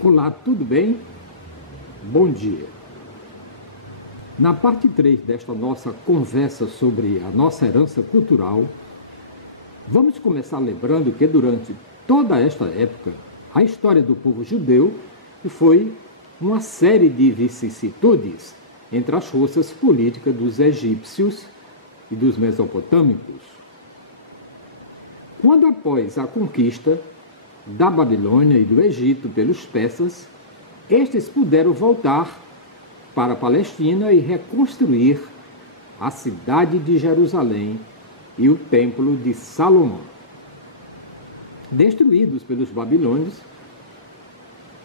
Olá, tudo bem? Bom dia. Na parte 3 desta nossa conversa sobre a nossa herança cultural, vamos começar lembrando que durante toda esta época, a história do povo judeu foi uma série de vicissitudes entre as forças políticas dos egípcios e dos mesopotâmicos. Quando após a conquista da Babilônia e do Egito pelos persas, estes puderam voltar para a Palestina e reconstruir a cidade de Jerusalém e o templo de Salomão, destruídos pelos babilônios,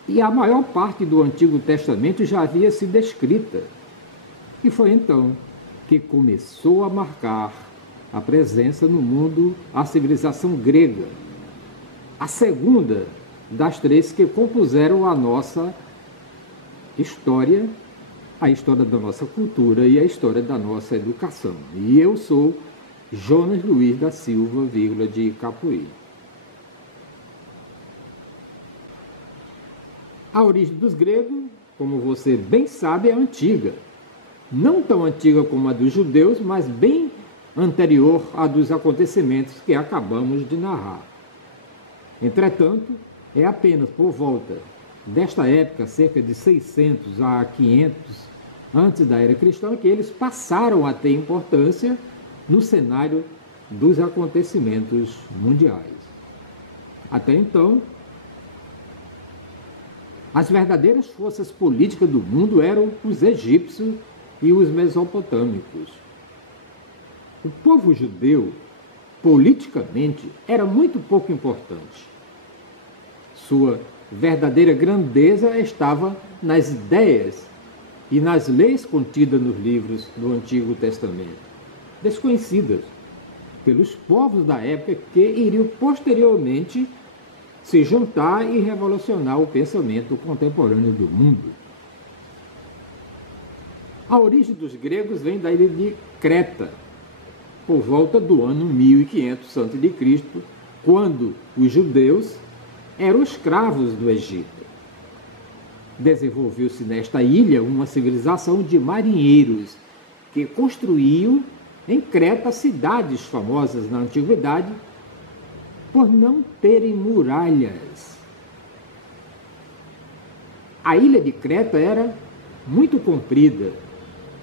e a maior parte do Antigo Testamento já havia sido escrita. E foi então que começou a marcar a presença no mundo a civilização grega, a segunda das três que compuseram a nossa história, a história da nossa cultura e a história da nossa educação. E eu sou Jonas Luiz da Silva, de Capuí. A origem dos gregos, como você bem sabe, é antiga. Não tão antiga como a dos judeus, mas bem anterior à dos acontecimentos que acabamos de narrar. Entretanto, é apenas por volta desta época, cerca de 600 a 500 antes da era cristã, que eles passaram a ter importância no cenário dos acontecimentos mundiais. Até então, as verdadeiras forças políticas do mundo eram os egípcios e os mesopotâmicos. O povo judeu, politicamente, era muito pouco importante. Sua verdadeira grandeza estava nas ideias e nas leis contidas nos livros do Antigo Testamento, desconhecidas pelos povos da época que iriam posteriormente se juntar e revolucionar o pensamento contemporâneo do mundo. A origem dos gregos vem da ilha de Creta, por volta do ano 1500 a.C., quando os judeus eram escravos do Egito. Desenvolveu-se nesta ilha uma civilização de marinheiros que construíam em Creta cidades famosas na antiguidade por não terem muralhas. A ilha de Creta era muito comprida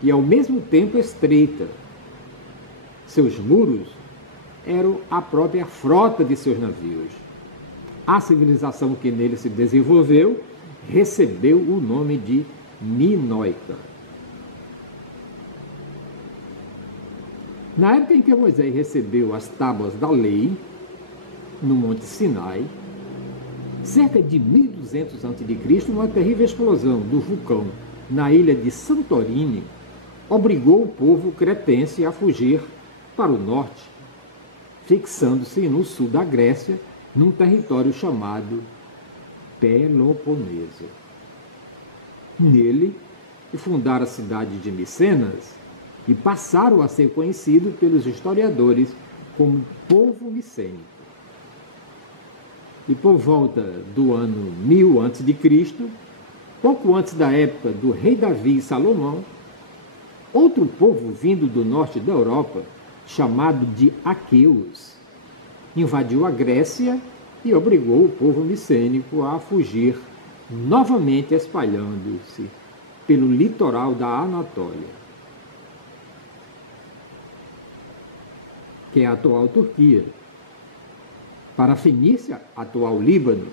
e ao mesmo tempo estreita. Seus muros eram a própria frota de seus navios. A civilização que nele se desenvolveu recebeu o nome de minoica. Na época em que Moisés recebeu as tábuas da lei, no Monte Sinai, cerca de 1200 a.C., uma terrível explosão do vulcão na ilha de Santorini obrigou o povo cretense a fugir para o norte, fixando-se no sul da Grécia, num território chamado Peloponeso. Nele, fundaram a cidade de Micenas e passaram a ser conhecidos pelos historiadores como povo micênico. E por volta do ano 1000 a.C., pouco antes da época do rei Davi e Salomão, outro povo vindo do norte da Europa, chamado de aqueus, invadiu a Grécia e obrigou o povo micênico a fugir, novamente espalhando-se pelo litoral da Anatólia, que é a atual Turquia, para a Fenícia, atual Líbano,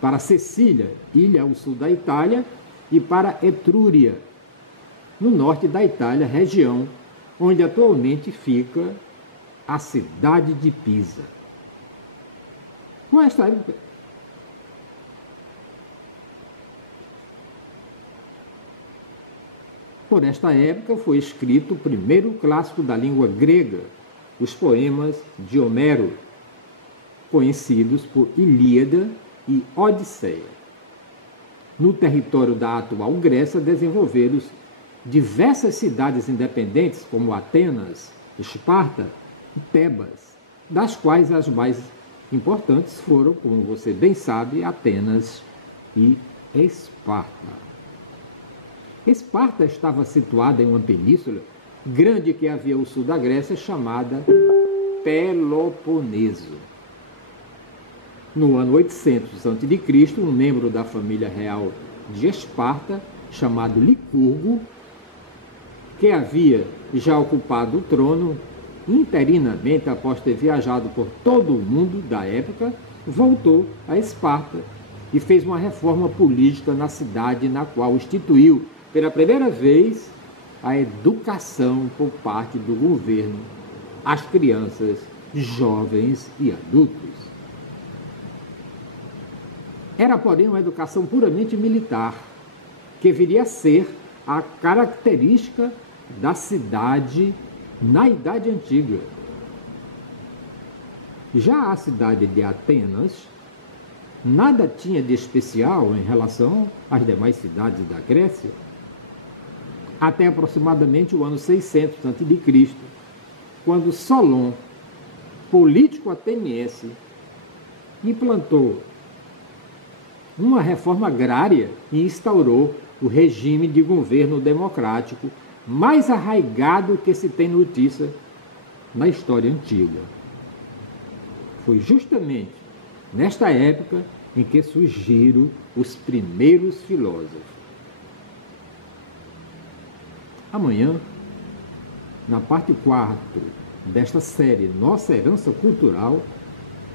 para Sicília, ilha ao sul da Itália, e para Etrúria, no norte da Itália, região onde atualmente fica a cidade de Pisa. Por esta época foi escrito o primeiro clássico da língua grega, os poemas de Homero, conhecidos por Ilíada e Odisseia. No território da atual Grécia desenvolveram-se diversas cidades independentes, como Atenas, Esparta e Tebas, das quais as mais importantes foram, como você bem sabe, Atenas e Esparta. Esparta estava situada em uma península grande que havia ao sul da Grécia, chamada Peloponeso. No ano 800 a.C., um membro da família real de Esparta, chamado Licurgo, que havia já ocupado o trono interinamente após ter viajado por todo o mundo da época, voltou a Esparta e fez uma reforma política na cidade, na qual instituiu pela primeira vez a educação por parte do governo às crianças, jovens e adultos. Era, porém, uma educação puramente militar, que viria a ser a característica da cidade na Idade Antiga. Já a cidade de Atenas nada tinha de especial em relação às demais cidades da Grécia, até aproximadamente o ano 600 a.C., quando Solon, político ateniense, implantou uma reforma agrária e instaurou o regime de governo democrático mais arraigado que se tem notícia na história antiga. Foi justamente nesta época em que surgiram os primeiros filósofos. Amanhã, na parte 4 desta série Nossa Herança Cultural,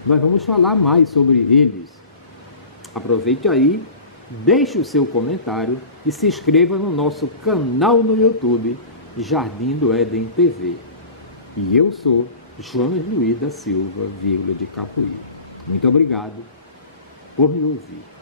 nós vamos falar mais sobre eles. Aproveite aí, deixe o seu comentário e se inscreva no nosso canal no YouTube, Jardim do Éden TV. E eu sou Jonas Luiz da Silva, de Capuí. Muito obrigado por me ouvir.